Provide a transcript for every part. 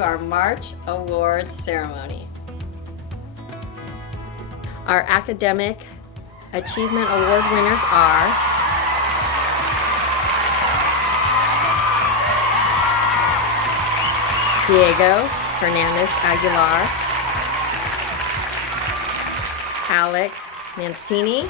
to our March Awards ceremony. Our Academic Achievement Award winners are Diego Hernandez Aguilar, Alec Mancini,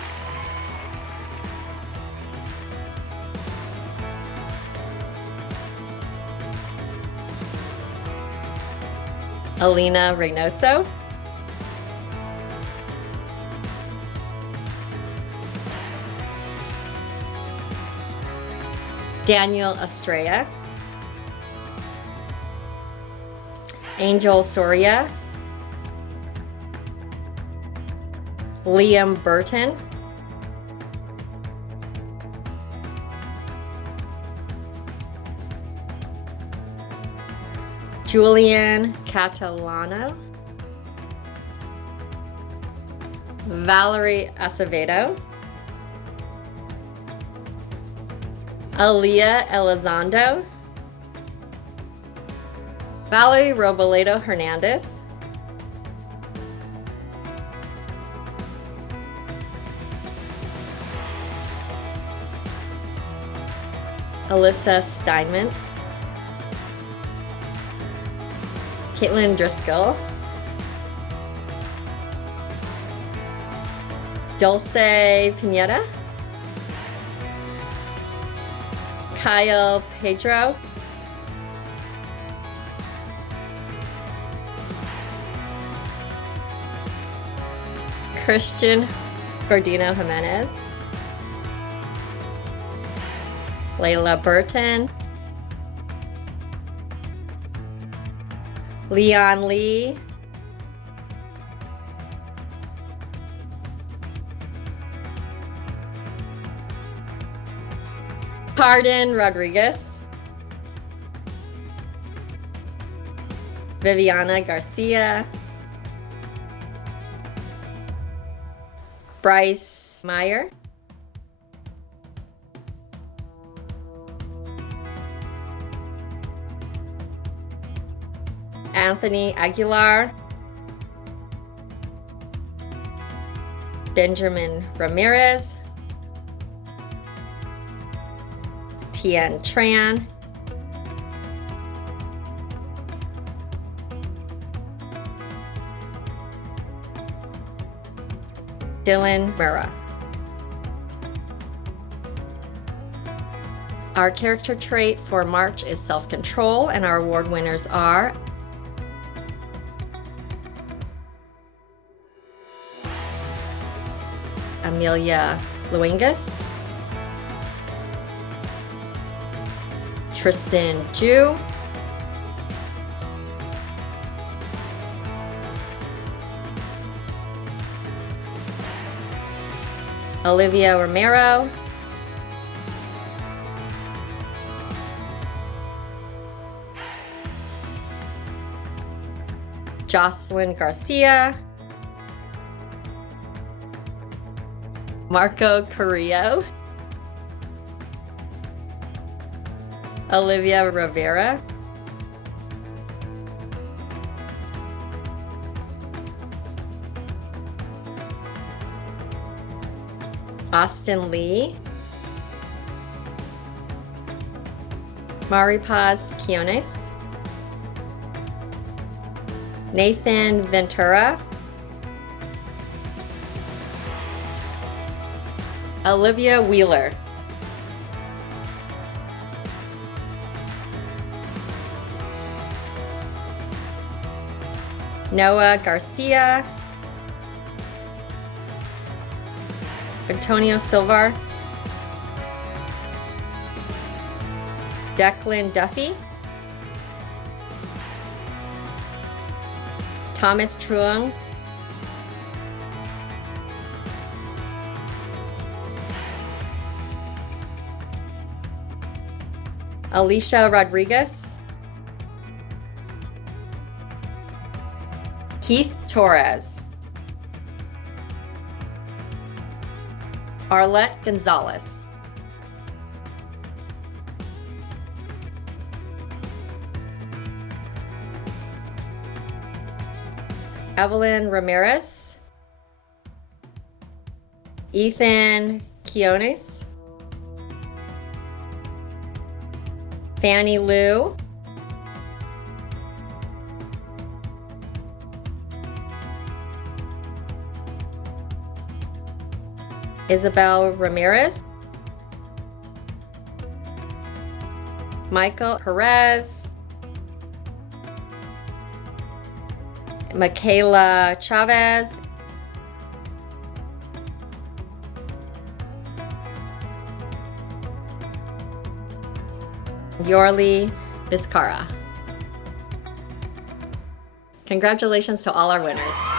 Alina Reynoso, Daniel Estrella, Angel Soria, Liam Burton, Julian Catalano, Valerie Acevedo, Aaliyah Elizondo, Valerie Robledo Hernandez, Alyssa Steinmetz, Caitlin Driscoll, Dulce Pineda, Kyle Pedro, Christian Gordino Jimenez, Layla Burton, Leon Lee, Pardon Rodriguez, Viviana Garcia, Bryce Meyer, Anthony Aguilar, Benjamin Ramirez, Tian Tran, Dylan Murrah. Our character trait for March is self-control, and our award winners are Amelia Luengas, Tristan Ju, Olivia Romero, Jocelyn Garcia, Marco Carrillo, Olivia Rivera, Austin Lee, Maripaz Quiones, Nathan Ventura, Olivia Wheeler, Noah Garcia, Antonio Silvar, Declan Duffy, Thomas Truong, Alicia Rodriguez, Keith Torres, Arlette Gonzalez, Evelyn Ramirez, Ethan Quiones, Fannie Lou, Isabel Ramirez, Michael Perez, Michaela Chavez, Yorli Vizcarra. Congratulations to all our winners.